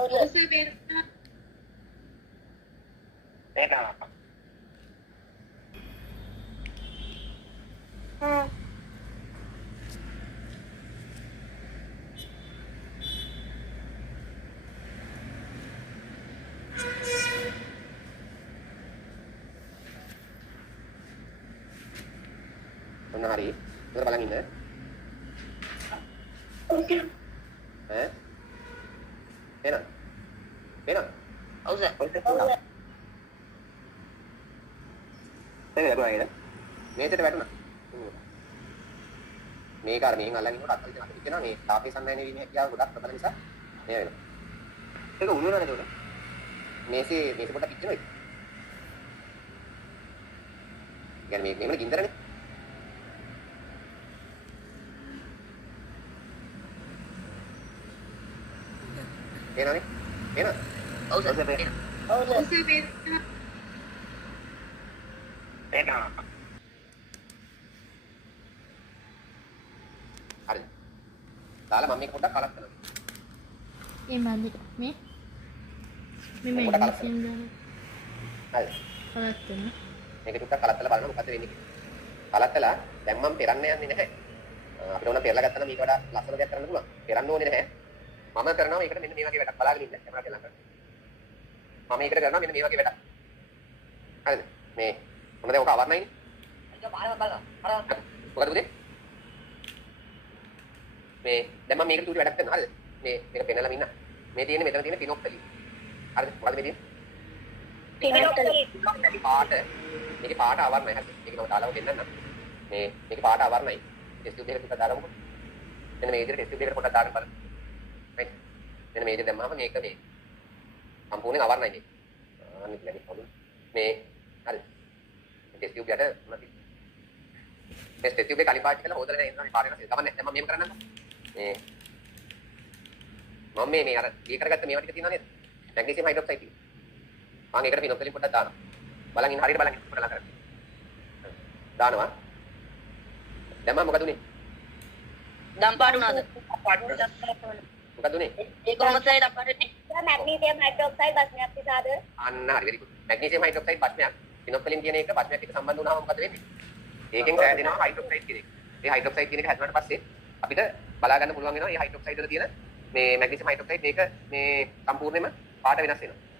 उसे बेटा बेटा ඔන්න හරි. ඉතල බලන් ඉන්න. ඈ? එන. එන. අවුස. ඔය ලැබුණා මේසෙට වැටුණා. මේක අර මෙහෙන් අල්ලන් ඉන්නකොට අත්වල දෙනකට පිටිනවා මේ තාපේ සම්නයන වීමේ හැකියාව ගොඩක් ප්‍රබල නිසා මේ වෙනවා. ඒක උණු වෙනවද ඒක? මේසේ පොඩ්ඩක් පිටිනවා ඒක. يعني මේක නෙමෙයි ගින්දරනේ. එනනේ. එන. ඔව් සර්. उसे बेटा बेटा හරි. දාලා මම මේක පොඩ්ඩක් කලක් කරනවා. ඒ මන්දිට මේ පොඩ්ඩක් කලක් මැග්නීසියම් දාලා හරි. කලක් කරන. මේක ටිකක් කලත්තලා බලන්න මොකද වෙන්නේ කියලා. කලත්තලා දැන් මම පෙරන්න යන්නේ නැහැ. අපිට ඕන පෙරලා ගත්තා නම් මේක වඩා ලස්සන දෙයක් කරන්න පුළුවන්. පෙරන්න ඕනේ නැහැ. මම කරනවා මේකට මෙන්න මේ වගේ වැඩක් බලාගෙන ඉන්න. කැමරා පෙරලා කරන්න. මම මේකට කරනවා මෙන්න මේ වගේ වැඩක්. හරිද? මේ මොනද ඔක අවර්ණයිනේ? ඒක බලන්න බලන්න. මොකද පුතේ? මේ දැන් මම මේකට චූටි වැඩක් කරනවා. හරිද? මේක පෙන්නලා ඉන්න. මේ තියෙන්නේ මෙතන තියෙන පිනොක්ටලි. හරිද? මොකද මේ තියෙන්නේ? පාට මේකේ පාට අවර්ණයි. හරිද? මේක මම දාලාම දෙන්නම්. මේකේ පාට අවර්ණයි. ටෙස්ට් ටියුබ් එකට ටිකක් දාගමුකෝ. මෙන්න මේ විදිහට ටෙස්ට් ටියුබ් එකට පොඩ්ඩක් දාගෙන බලන්න. right. මෙන්න මේ විදිහට දැම්මම මේක මේ සම්පූර්ණයෙන් අවර්ණයි මේ. අනිත් ලැබි පොදු. මේ හරි. ටෙස්ට් ටියුබ් යට නැති. ටෙස්ට් ටියුබ් එක කලින් පාට කරලා හොදලා ඉන්නවා මේ පාට වෙනස්. ගමන්නේ. දැන් මම මෙහෙම කරන්නම්කෝ. මේ මම මේ අර දී කරගත්ත මේවා ටික තියෙනවා නේද? මැග්නීසියම් හයිඩ්‍රොක්සයිඩ් ටික. මම ඒකට පිනොක්සලින් පොඩ්ඩක් දානවා. බලන් ඉන්න හරියට බලන් ඉන්න පොඩ්ඩක් කරන්න. දානවා. දැන් මම මොකද උනේ? දම් පාඩු නේද? මොකද උනේ? ඒ කොහොමද ඒ දම් පාඩුනේ? मैग्नीशियम हाइड्रोक्साइड बसने आपके साथ අන්න හරි වෙරි ගුඩ්. මැග්නීසියම් හයිඩ්‍රොක්සයිඩ් බස්මයක් පිනොක්සලින් කියන එක බස්මයක් එක්ක සම්බන්ධ වුණාම මොකද වෙන්නේ? ඒකෙන් සෑදෙනවා හයිඩ්‍රොක්සයිඩ් කියන එක. ඒ හයිඩ්‍රොක්සයිඩ් කියන එක හැදුනට පස්සේ අපිට බලා ගන්න පුළුවන් වෙනවා මේ හයිඩ්‍රොක්සයිඩ් වල තියෙන මේ මැග්නීසියම් හයිඩ්‍රොක්සයිඩ් මේක මේ සම්පූර්ණයෙන්ම පාට වෙනස් වෙනවා.